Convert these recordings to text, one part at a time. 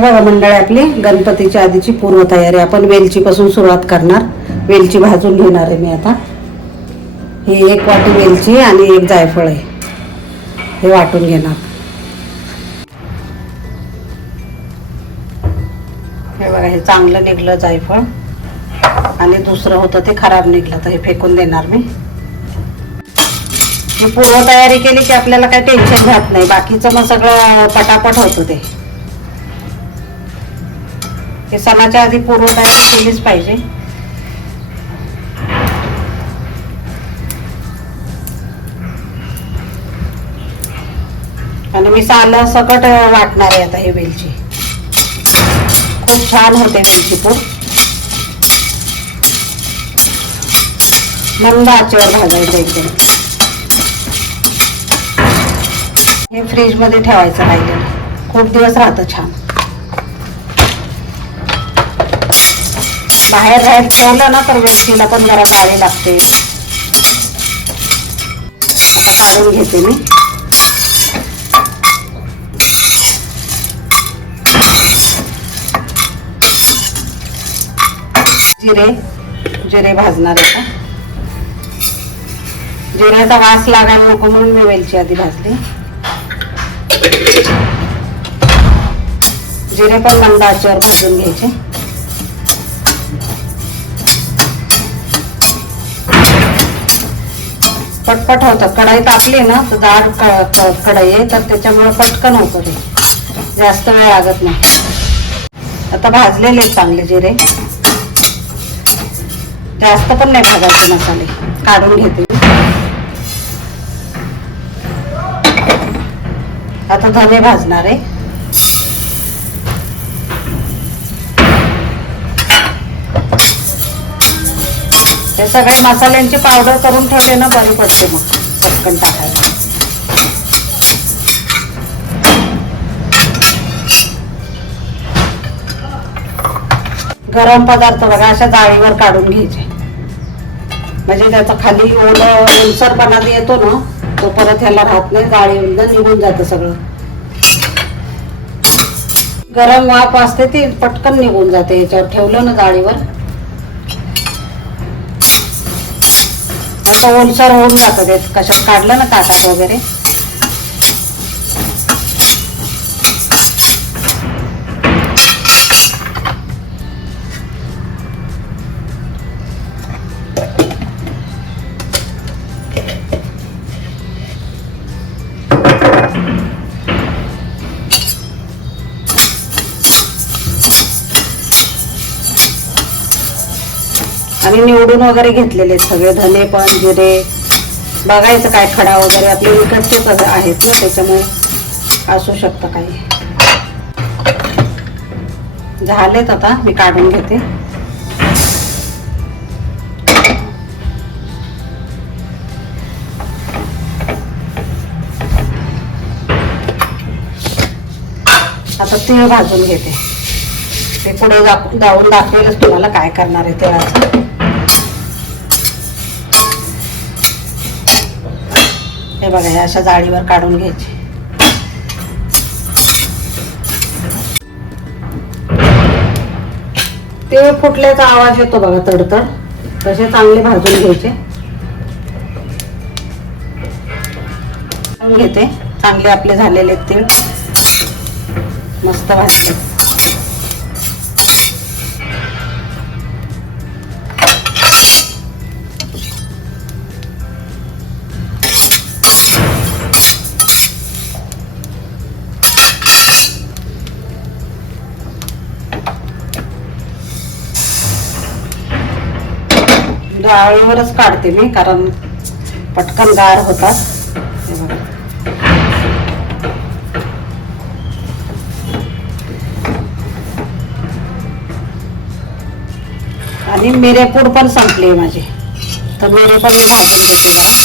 बघा मंडळी आपली गणपतीच्या आधीची पूर्वतयारी. आपण वेलचीपासून सुरुवात करणार. वेलची भाजून घेणार आहे मी आता. ही एक वाटी वेलची आणि एक जायफळ आहे. हे वाटून घेणार. हे बघा हे चांगलं निघलं जायफळ. आणि दुसरं होतं ते खराब निघलं तर हे फेकून देणार मी. ही पूर्वतयारी केली की आपल्याला काही टेन्शन राहत नाही. बाकीचं मग सगळं पटापट होतं ते. हे सणाच्या आधी पूर्वतयारी केलीच पाहिजे. आणि मी सालं सकट वाटणार आहे आता हे वेलची. खूप छान होते वेलची पूर मंद आचेवर भाजायचं एकदम हे फ्रीजमध्ये ठेवायचं राहिलेलं. खूप दिवस राहतं छान. बाहेर बाहेर ठेवलं ना तर वेलचीला पण जरा जाळी लागते. आता काढून घेते मी. जिरे जिरे भाजणार आहे जिऱ्याचा वास लागायला नको म्हणून मी वेलची आधी भाजली. जिरे पण मंद आचेवर भाजून घ्यायचे. पटपट होतं. कढई तापली ना तर दाड कढाई कढई आहे तर त्याच्यामुळे पटकन होतं ते. जास्त वेळ लागत नाही. आता भाजलेले आहेत चांगले जिरे. जास्त पण नाही भाजायचे मसाले. काढून घेते. आता धने भाजणार आहे. हे सगळे मसाल्यांची पावडर करून ठेवले ना बरी पडते मग. पटकन टाकायला गरम पदार्थ बघा अशा जाळीवर काढून घ्यायचे. म्हणजे त्याचा खाली ओलं ओलसरपणा येतो ना तो परत ह्याला राहत नाही जाळीवर निघून जातं सगळं. गरम वाफ असते ती पटकन निघून जाते याच्यावर ठेवलं ना जाळीवर. असं ओलसर होऊन जातं ते कशात काढलं ना ताटात वगैरे. आणि निवडून वगैरे घेतलेले आहेत सगळे धने पण जिरे. बघायचं काय खडा वगैरे आपले विकतचेच आहेत ना त्याच्यामुळे असू शकतं काही. झालेत आता मी काढून घेते. आता तीळ भाजून घेते. ते पुढे जाऊन दाखवेलच तुम्हाला काय करणार आहे तिळाचं हे बघा हे अशा जाळीवर काढून घ्यायचे. ते फुटल्याचा आवाज येतो बघा तडतड. तसे चांगले भाजून घ्यायचे. घेते. चांगले आपले झालेले आहेत तीळ मस्त भाजते जाळीवरच काढते मी कारण पटकन गार होतात. आणि मिरेपूड पण संपली माझी. तर मिरे पण मी भाजून घेते जरा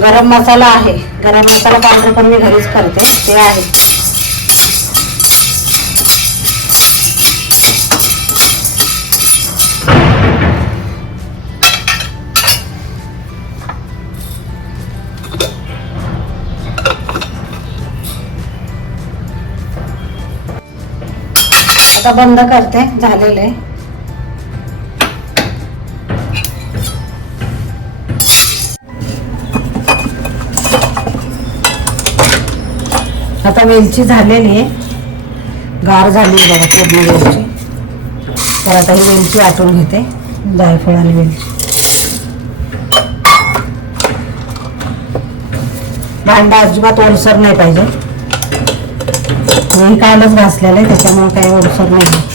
गरम मसाला आहे. गरम मसाला पावडर पण मी घरीच करते. ते आहे. आता बंद करते झालेलं आहे. आता वेलची झालेली आहे. गार झाली बघा पूर्ण वेलची. तर आता ही वेलची आटून घेते जायफळ आणि वेलची. भांडा अजिबात ओलसर नाही पाहिजे. आणि कालच घासलेलं आहे त्याच्यामुळे काही ओलसर नाही.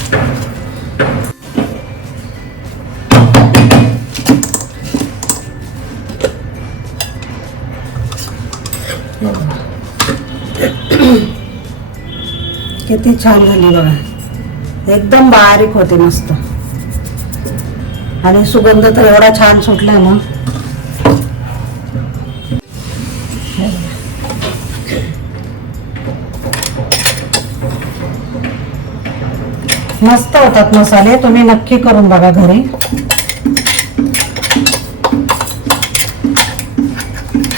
किती छान झाली बघा. एकदम बारीक होते मस्त. आणि सुगंध तर एवढा छान सुटला ना. मस्त होतात मसाले तुम्ही नक्की करून बघा घरी.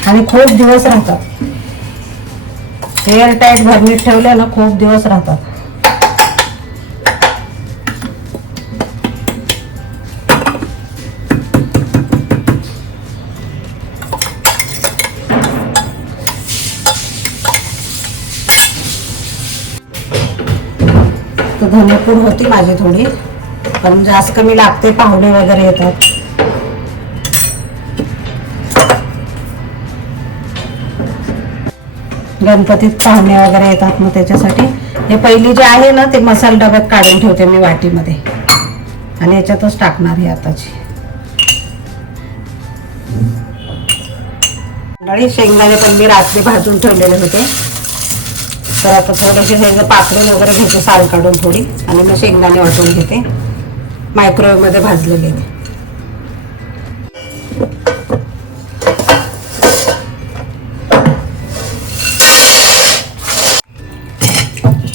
आणि खूप दिवस राहतात. एअर टाईट भरणीत ठेवले ना खूप दिवस राहतात. धनेपूड होती माझी थोडी पण जास्त कमी लागते पाहुणे वगैरे येतात. गणपतीत पाहुणे वगैरे येतात मग त्याच्यासाठी. हे पहिली जे आहे ना ते मसाला डब्यात काढून ठेवते मी वाटीमध्ये. आणि याच्यातच टाकणार आहे आताची. शेंगदाणे पण मी रात्री भाजून ठेवलेले होते. तर आता थोडेसे हे पाकडे वगैरे घेते साल काढून थोडी. आणि मग शेंगदाणे वाटून घेते. मायक्रोवेव्हमध्ये भाजलेले.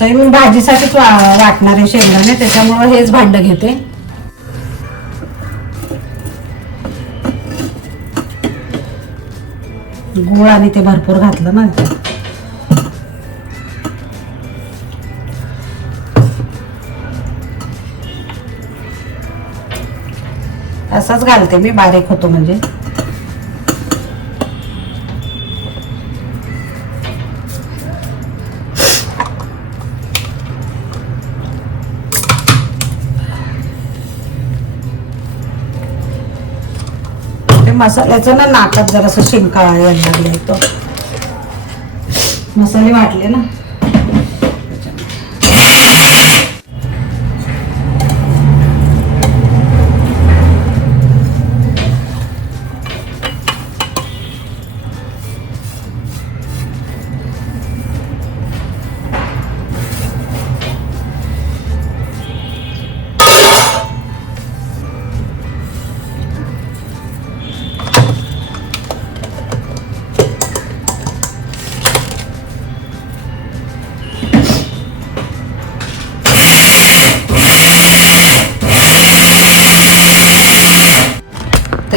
तरी मी भाजीसाठीच वा- वाटणार आहे शेंगदाणे त्याच्यामुळे हेच भांड घेते. गुळ आणि ते भरपूर घातलं ना. असाच घालते मी बारीक होतो म्हणजे. मसाल्याचं ना नाकात जरासं शिंका यायला लागले तो. मसाले वाटले ना?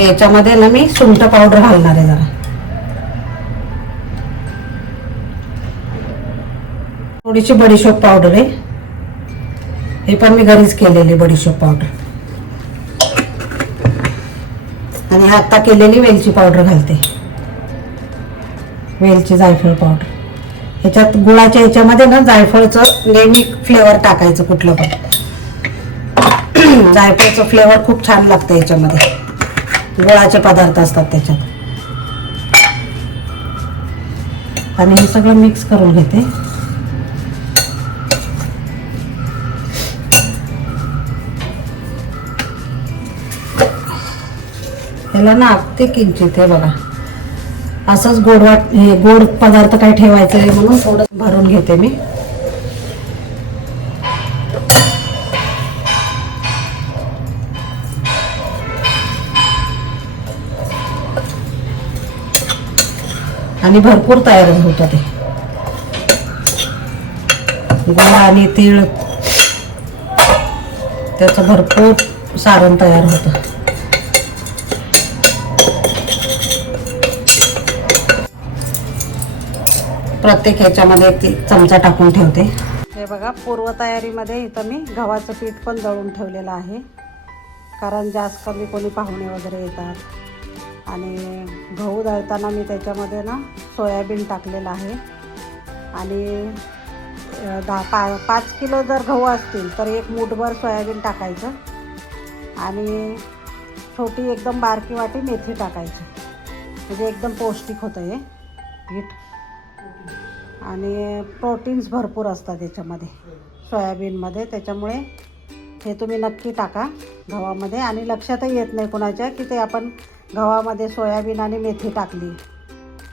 याच्यामध्ये ना मी सुंठ पावडर घालणार आहे जरा. थोडीशी बडीशोप पावडर आहे. हे पण मी घरीच केलेली बडीशोप पावडर. आणि आता केलेली वेलची पावडर घालते. वेलची जायफळ पावडर. ह्याच्यात गुळाच्या ह्याच्यामध्ये ना जायफळचं नेहमी फ्लेवर टाकायचं कुठलं पण. जायफळचं फ्लेवर खूप छान लागतं याच्यामध्ये गुळाचे पदार्थ असतात त्याच्यात. आणि हे सगळं मिक्स करून घेते. याला ना ते किंचित हे बघा. असंच गोड वाट हे गोड पदार्थ काही ठेवायचं आहे म्हणून थोडं भरून घेते मी. आणि भरपूर तयार होतं ते गुळ आणि तीळ त्याचं भरपूर सारण तयार होतं. प्रत्येक ह्याच्यामध्ये एक चमचा टाकून ठेवते. हे हे बघा पूर्वतयारीमध्ये इथं मी गव्हाचं पीठ पण दळून ठेवलेलं आहे. कारण जास्त कमी कोणी पाहुणे वगैरे येतात. आणि गहू दळताना मी त्याच्यामध्ये ना सोयाबीन टाकलेलं आहे. आणि दहा पा पाच किलो जर गहू असतील तर एक मूठभर सोयाबीन टाकायचं. आणि छोटी एकदम बारकी वाटी मेथी टाकायची. म्हणजे एकदम पौष्टिक होतं हे. पीठ आणि प्रोटीन्स भरपूर असतात त्याच्यामध्ये सोयाबीनमध्ये. त्याच्यामुळे हे तुम्ही नक्की टाका गव्हामध्ये. आणि लक्षातही येत नाही कोणाच्या की ते आपण गव्हामध्ये सोयाबीन आणि मेथी टाकली.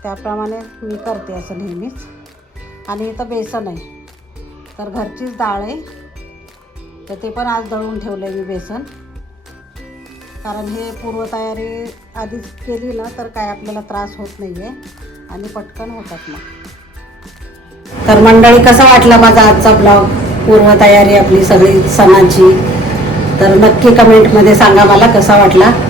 त्याप्रमाणे मी करते असं नेहमीच. आणि इथं बेसन आहे. तर घरचीच डाळ आहे. तर ते पण आज दळून ठेवलं आहे मी बेसन. कारण हे पूर्वतयारी आधीच केली ना तर काय आपल्याला त्रास होत नाही आहे आणि पटकन होतात मग. तर मंडळी कसा वाटला माझा आजचा ब्लॉग? पूर्वतयारी आपली सगळी सणाची. तर नक्की कमेंटमध्ये सांगा मला कसा वाटला.